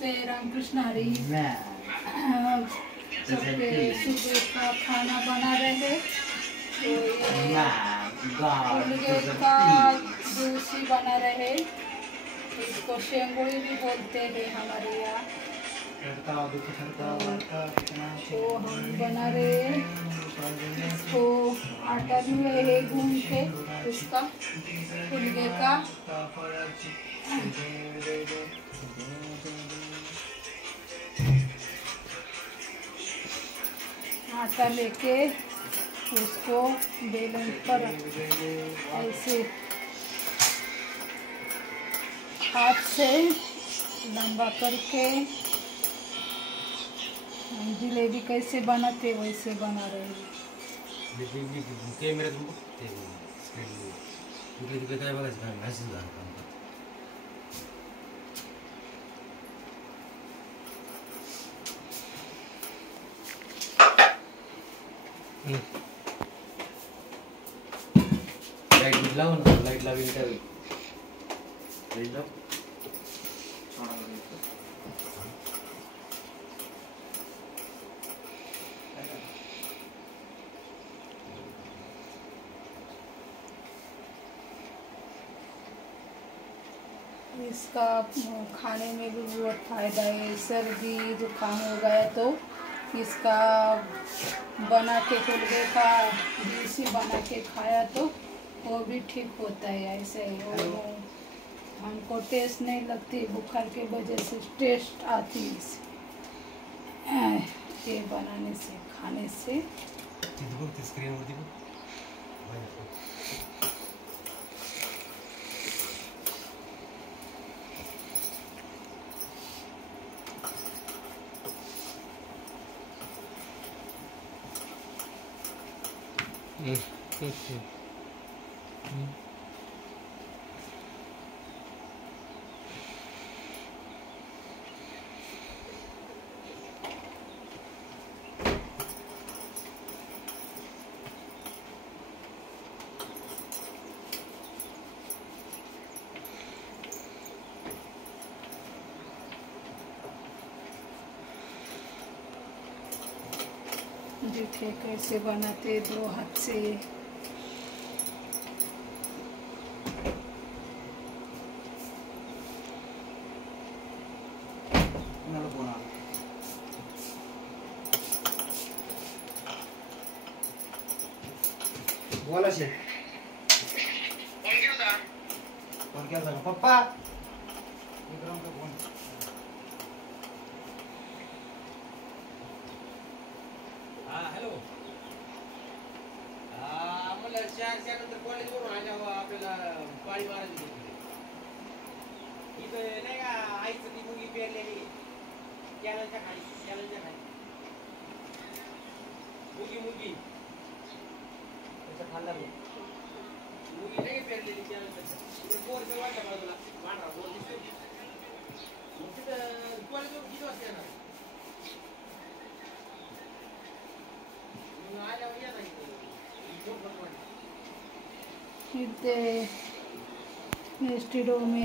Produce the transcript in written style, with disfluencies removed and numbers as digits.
नमस्ते, रामकृष्ण हरी। सबके सुबह का खाना बना रहे हैं। तो ये मुर्गे का जूस ही बना रहे हैं। इसको शेंगोड़ी भी बोलते हैं हमारे यहाँ। तो हम बना रहे हैं। इसको आटा भी है गूंद के उसका मुर्गे का। आटा लेके उसको बेलन पर ऐसे हाथ से लंबा करके हम जलेबी कैसे बनाते वैसे बना रहे हैं। लाइट लाओ ना, लाइट लगा इनका भी लाइट लाओ। इसका खाने में भी बहुत फायदा है। सर्दी जुकाम हो गया तो इसका बना के मुर्गे का जूस ही बना के खाया तो वो भी ठीक होता है। ऐसे हमको टेस्ट नहीं लगती, बुखार के वजह से टेस्ट आती है इसे। ये बनाने से खाने से देखिए कैसे बनाते दो हाथ से। बोला से कौन क्या था पप्पा विक्रम का फोन। हॅलो मला 4च्या नंतर कॉलेजवरून आल्यावर आपल्याला पाळी मारायची होती इथं नाही का आईचं ती मुलगी पेरलेली कॅनलच्या खाली मुलगी त्याच्या खाल्ला मुलगी नाही पेरलेली कॅनलच्या बोरच्या वाटल्या बाजूला पांढरा बोर दिसतो मग तिथं कॉलेजवर किती वाजता येणार स्टूडियो में